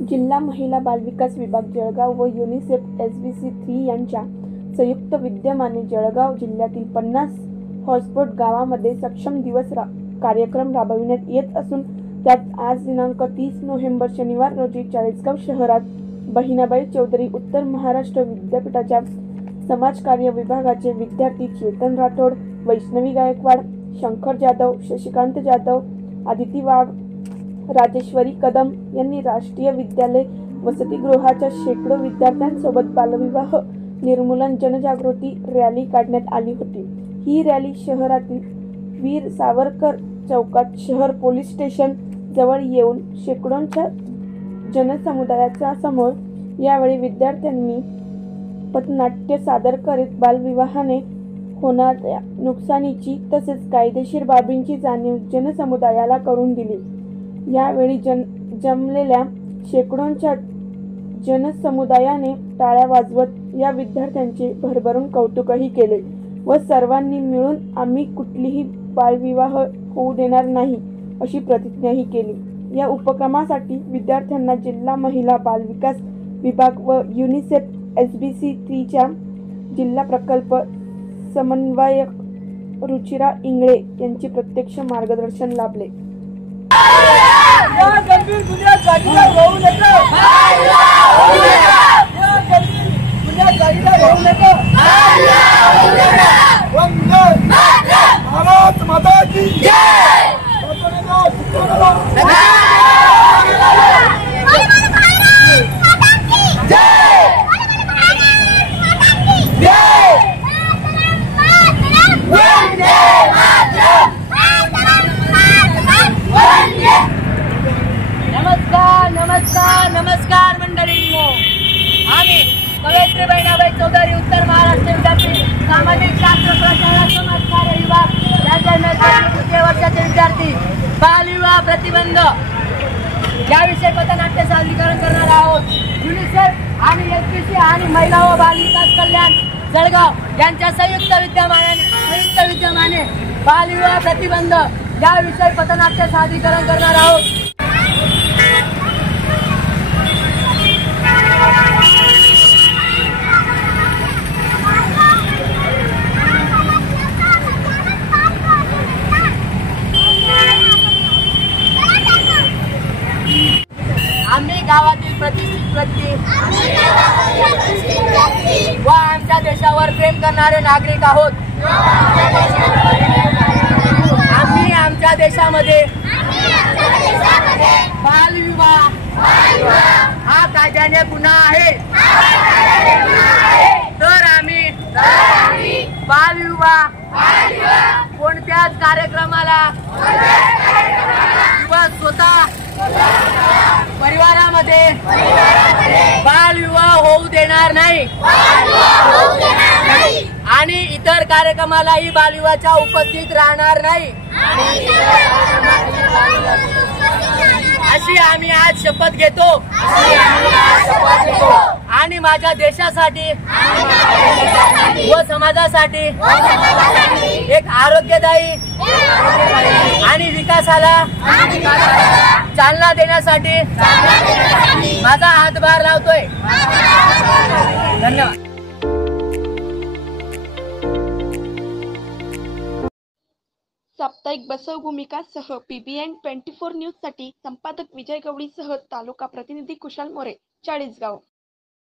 जिल्हा महिला बालविकास विभाग जळगाव व युनिसेफ एसबीसी 3 यांच्या संयुक्त विद्यमाने जळगाव जिल्ह्यातील 50 हॉटस्पॉट गावांमध्ये सक्षम दिवस कार्यक्रम राबविण्यात येत असून त्यात आज दिनांक 30 नोव्हेंबर शनिवार रोजी चाळीसगाव शहरात बहिणाबाई चौधरी उत्तर महाराष्ट्र विद्यापीठाच्या समाजकार्य विभागाचे विद्यार्थी चेतन राठोड, वैष्णवी गायकवाड, शंकर जाधव, शशिकांत जाधव, आदिती वाघ, राजेश्वरी कदम यांनी राष्ट्रीय विद्यालय वसतिगृहाच्या शेकडो विद्यार्थ्यांसोबत बालविवाह निर्मूलन जनजागृती रॅली काढण्यात आली होती। ही रॅली शहरातील वीर सावरकर चौकात शहर पोलीस स्टेशन जवळ येऊन शेकडोंच्या जनसमुदायाच्या समोर यावेळी विद्यार्थ्यांनी पथनाट्य सादर करीत बालविवाहाने होणाऱ्या नुकसानीची तसेच कायदेशीर बाबींची जाणीव जनसमुदायाला करून दिली। यावेळी जमलेल्या शेकडोंच्या जनसमुदायाने टाळ्या वाजवत या विद्यार्थ्यांचे भरभरून कौतुकही केले व सर्वांनी मिळून आम्ही कुठलीही बालविवाह होऊ देणार नाही अशी प्रतिज्ञाही केली। या उपक्रमासाठी विद्यार्थ्यांना जिल्हा महिला बालविकास विभाग व युनिसेफ एसबीसी 3 च्या जिल्हा प्रकल्प समन्वयक रुचिरा इंगळे यांचे प्रत्यक्ष मार्गदर्शन लाभले। नमस्कार मंडळींनो, आम्ही कवयित्री बहिणाबाई चौधरी उत्तर महाराष्ट्र विद्यापीठ सामाजिक शास्त्र प्रशाला समाजकार्य विभाग याच्या तृतीय वर्षाचे विद्यार्थी बालविवाह प्रतिबंध याविषयी पथनाट्य सादरीकरण करणार आहोत। युनिसेफ आणि एसबीसी आणि महिला व बाल विकास कल्याण जळगाव यांच्या संयुक्त विद्यमाने बालविवाह प्रतिबंध याविषयी पथनाट्य सादरीकरण करणार आहोत। आम्ही गावातील प्रतिष्ठित व्यक्ती व आमच्या देशावर प्रेम करणारे नागरिक आहोत। आम्ही आमच्या देशामध्ये बालविवाह हा कायद्याने गुन्हा आहे, तर आम्ही बालविवाह कोणत्याच कार्यक्रमाला किंवा स्वतः परिवारामध्ये बालविवाह होऊ देणार नाही आणि इतर कार्यक्रमालाही बालविवाहाच्या उपस्थित राहणार नाही अशी आम्ही आज शपथ घेतो आणि माझ्या देशासाठी व समाजासाठी एक आरोग्यदायी आणि विकासाला चालना देण्यासाठी माझा हातभार लावतोय। धन्यवाद। साप्ताहिक बसव भूमिका सह PBN 24 न्यूज साठी संपादक विजय गवळी सह तालुका प्रतिनिधी कुशाल मोरे, चाळीसगाव।